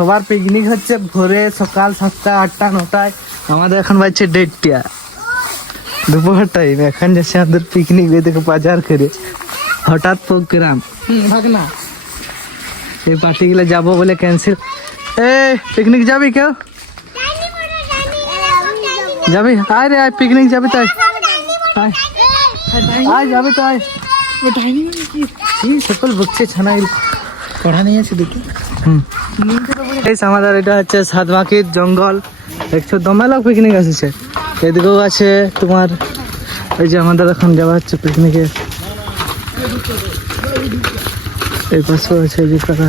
সবার পিকনিক হচ্ছে ভোরে সকাল 7টা 8টা 9টায়, আমাদের এখন বাজছে 1:30 দুপুর টাইম। এখন যাচ্ছে আমাদের পিকনিক দেখে বাজার করে, হঠাৎ প্রোগ্রাম ভাগনা এই পার্টিগুলো যাবো বলে ক্যান্সেল। এ পিকনিক যাবি কেউ? যাবি? আয় রে আয়, পিকনিক যাবি তাই আয় আয়, যাবি তো আয়। সকল বকছে ছানা পড়া নিয়ে আছে দেখি। আমাদের এটা হচ্ছে সাতমাখির জঙ্গল, দেখছো দমে লোক পিকনিক আসছে। এদিকেও আছে তোমার, এই যে আমাদের এখন যাওয়া হচ্ছে পিকনিকে। এই পাশেও আছে যে কারা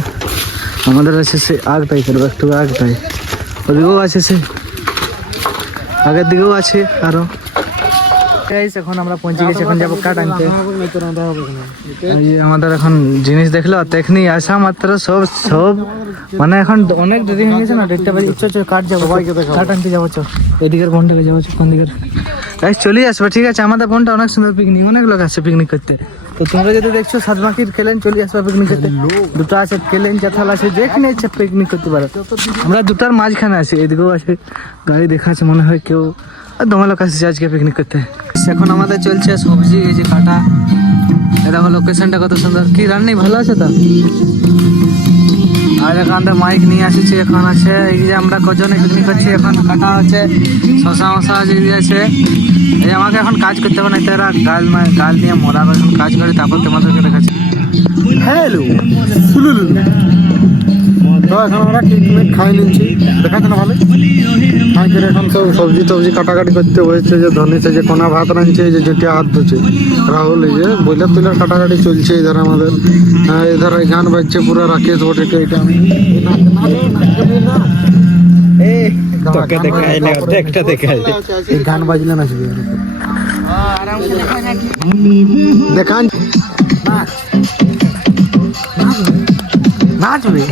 আমাদের আছে, সে আগটাই করবে একটু আগটাই। ওদিকেও আছে, সে আগের দিকেও আছে আরো। এখন আমরা পৌঁছে গেছি, এখন যাবো কাঠ আনতে। আমাদের এখন জিনিস দেখলো দেখনি আসা মাত্র সব সব মানে এখন অনেক দেরি হয়ে গেছে না, 1:30 বাজে। কাঠ যাবো, কাঠ আনতে যাবো, চো এদিকের বনটাকে যাবো, কোন দিকের চলে আসবে। ঠিক আছে, আমাদের বনটা অনেক সুন্দর, পিকনিক অনেক লোক আসছে পিকনিক করতে। তো তোমরা যদি দেখছো সাতমাখির কেলেন চলে আসবে পিকনিক করতে। দুটো আছে কেলেন চাথাল আছে, যেখানে ইচ্ছে পিকনিক করতে পারো। আমরা দুটার মাঝখানে আছি, এদিকেও আছে গাড়ি দেখা আছে, মনে হয় কেউ দমে লোক আসছে আজকে পিকনিক করতে। এখন আমাদের চলছে সবজি, এই যে কাটা। এটা হলো লোকেশনটা কত সুন্দর, কি রান্নি ভালো আছে তো। আর এখানটা মাইক নিয়ে আসছে, এখন আছে এই যে আমরা কজনে পিকনিক করছি। এখন কাটা হচ্ছে শশা মশা যে দিয়েছে। এই আমাকে এখন কাজ করতে হবে না, তারা গাল দিয়ে মরা এখন কাজ করে, তারপর তোমাদেরকে দেখাচ্ছি। হ্যালো তো এখন আমরা পিকনিক খাই নিচ্ছি, দেখাচ্ছে না ভালো খাই করে। এখন সব সবজি টবজি কাটাকাটি করতে বসেছে, যে ধনেছে যে কোনা ভাত রাঁধছে, এই যে জেঠিয়া হাত ধুচ্ছে রাহুল, এই যে বইলার তুলার কাটাকাটি চলছে। এই ধারে আমাদের এই ধারে গান বাজছে পুরো রাকেশ বটে। এটা গান বাজলে নাচবে, দেখান নাচবে।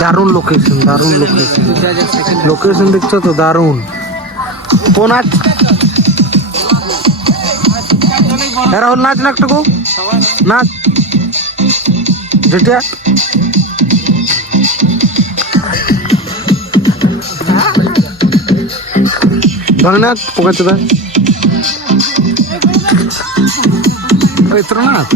দারুণ লোকেশন, দারুণ লোকেশন, লোকেশন দেখছো তো দারুণ। নাচ রাহুল, নাচ না একটু নাচ যেটা ধন্যবাদ পোকাচ্ছে দা নাচ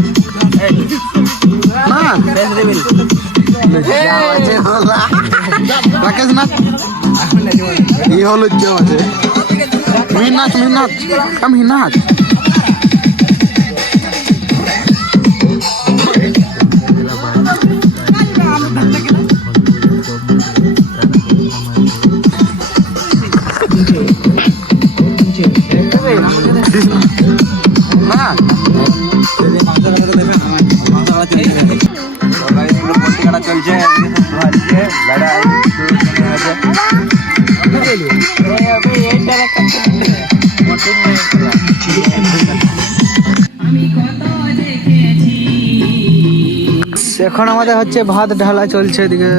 রাকেশ নাচ, ই হলো আছে মিহির নাচ, মিহির নাচ, মিহির নাচ। এখন আমাদের হচ্ছে ভাত ঢালা চলছে, এদিকে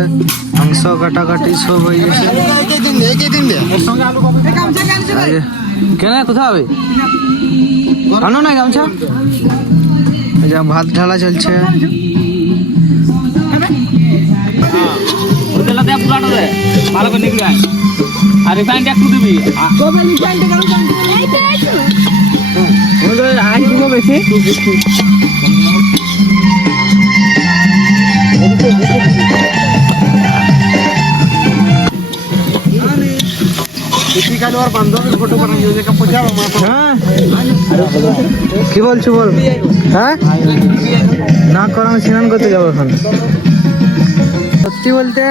মাংস কাটাকাটি সব হয়ে গেছে। কেন কোথাও হবে আনো না গামছা। ভাত ঢালা চলছে। ভালো করে নিবি আর রিফাইনটা একটু দিবি, বেশি কি বলছো বল? হ্যাঁ না কর, আমি স্নান করতে যাবো এখন। সত্যি বলতে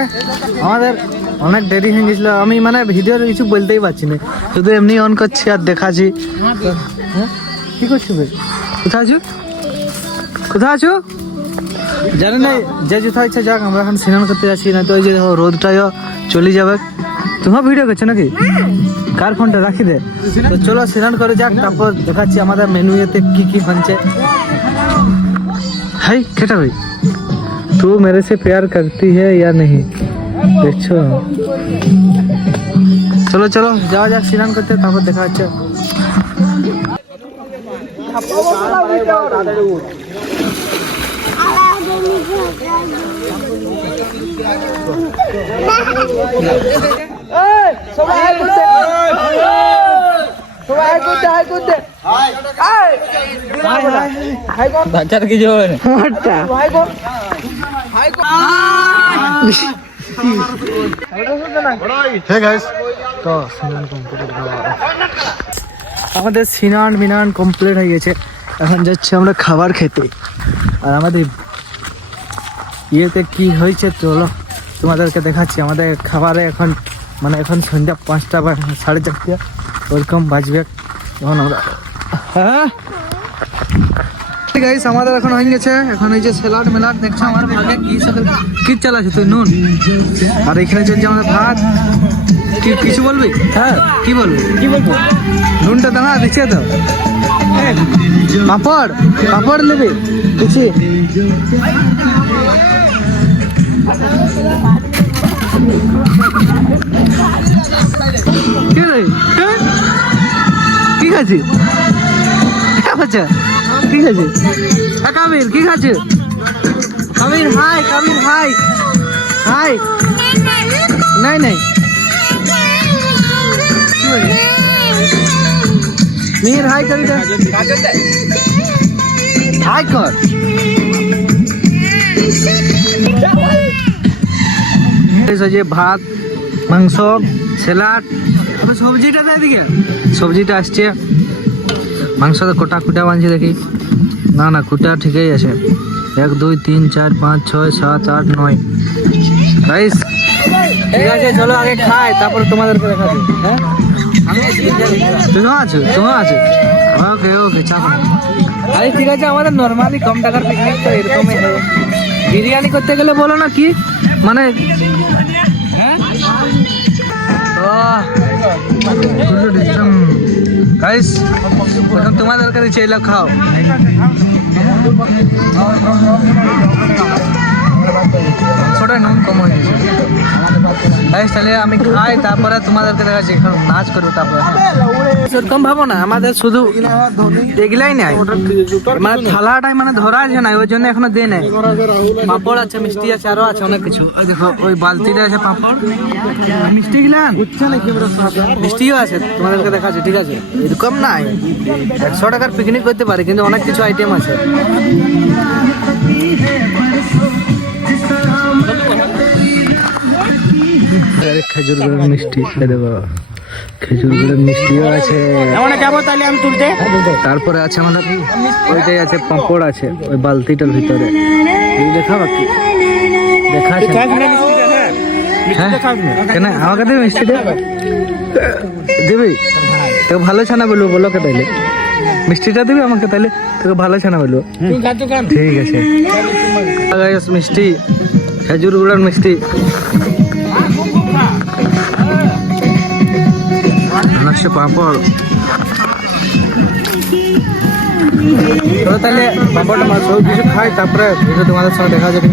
আমাদের অনেক দেরি হয়ে গেছিল, আমি মানে ভিডিওর কিছু বলতেই পারছি না, শুধু এমনি অন করছি আর দেখাচ্ছি। কি করছো ভাই? কোথায় আছো? কোথায় আছো জানি না, যে যথা ইচ্ছা যাক, আমরা এখন স্নান করতে যাচ্ছি। না তো ওই যে রোদটাও চলে যাবে। তোমার ভিডিও করছো নাকি? কার ফোনটা রাখি দে। তো চলো স্নান করে যাক, তারপর দেখাচ্ছি আমাদের মেনুতে কি কি বানছে। हाय केटा भाई, तू मेरे से प्यार करती है या नहीं? देखो চলো চলো যাওয়া যাক স্নান করতে, তারপর দেখা হচ্ছে। হে গাইস, তো স্নান কমপ্লিট হলো। আমাদের স্নান মিনান কমপ্লিট হয়ে গেছে, এখন যাচ্ছি আমরা খাবার খেতে। আর আমাদের ইয়েতে কি হয়েছে চলো তোমাদেরকে দেখাচ্ছি। আমাদের খাবারে এখন মানে এখন সন্ধ্যা 5টা বা 4:30 ওরকম বাজবে। এখন আমরা হ্যাঁ গাইস আমাদের এখন হয়ে গেছে। এখন এই যে স্যালাড মেলাড দেখছো আমার ভাগে কি সাথে কি চালাচ্ছে তুই নুন, আর এখানে চলছে আমাদের ভাত। কি কিছু বলবি? হ্যাঁ কি বলবি? কি বলবো? নুনটা দাঁড়া দিচ্ছে তো। পাপড় পাপড় নেবে কিছু? কি খাচ্ছি? আচ্ছা ঠিক আছে। কাবির কি খাচ্ছে? Kabir hi, Kabir hi hi. নাই নাই মিহির হাই করি, হাই কর। যে ভাত মাংস স্যালাড, সবজিটা দিকে সবজিটা আসছে। মাংস তো কোটা কুটা বানছি দেখি, না না কুটা ঠিকই আছে। 1 2 3 4 5 6 7 8 9 রাইস ঠিক আছে। চলো আগে খাই, তারপরে তোমাদেরকে দেখাবো। হ্যাঁ তুমি আছো, তুমি আছো। ওকে ওকে চাপ। আরে ঠিক আছে, আমাদের নর্মালি কম টাকার পিকনিক তো এরকমই হবে। বিরিয়ানি করতে গেলে বলো না কি মানে গাইস এখন তোমাদেরকে দিচ্ছি, এলো খাও। ছোটা নুন কম হয়ে গেছে গাইস। তাহলে আমি খাই, তারপরে তোমাদেরকে দেখাচ্ছি। এখন নাচ করবো তারপরে। সেরকম ভাবো না, আমাদের শুধু এগুলাই নাই, মানে থালাটাই মানে ধরা আছে না, ওই জন্য এখনো দিয়ে নেই। পাঁপড় আছে, মিষ্টি আছে, আরো আছে অনেক কিছু। ওই দেখো ওই বালতিটা আছে পাঁপড়, মিষ্টি গিলান মিষ্টিও আছে, তোমাদেরকে দেখাচ্ছি ঠিক আছে। এরকম নাই 100 টাকার পিকনিক করতে পারে, কিন্তু অনেক কিছু আইটেম আছে। খেজুর গুড়ের মিষ্টি খেয়ে দেবো, খেজুর গুড়ের মিষ্টিও আছে। তারপরে আছে আমাদের ওইটাই আছে, পাঁপড় আছে ওই বালতিটার ভিতরে। দেখা বাকি দেখা কেন আমাকে দেবে মিষ্টি দিবি? তোকে ভালো ছানা বলবো, বলো কে তাইলে মিষ্টিটা দিবি আমাকে, তাইলে তোকে ভালো ছানা বলবো। ঠিক আছে মিষ্টি, খেজুর গুড়ের মিষ্টি আছে, পাঁপড়। তাহলে পাঁপড়টা সব কিছু খাই, তারপরে তোমাদের সঙ্গে দেখা যাবে।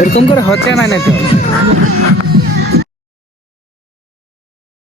এরকম করে হচ্ছে না তো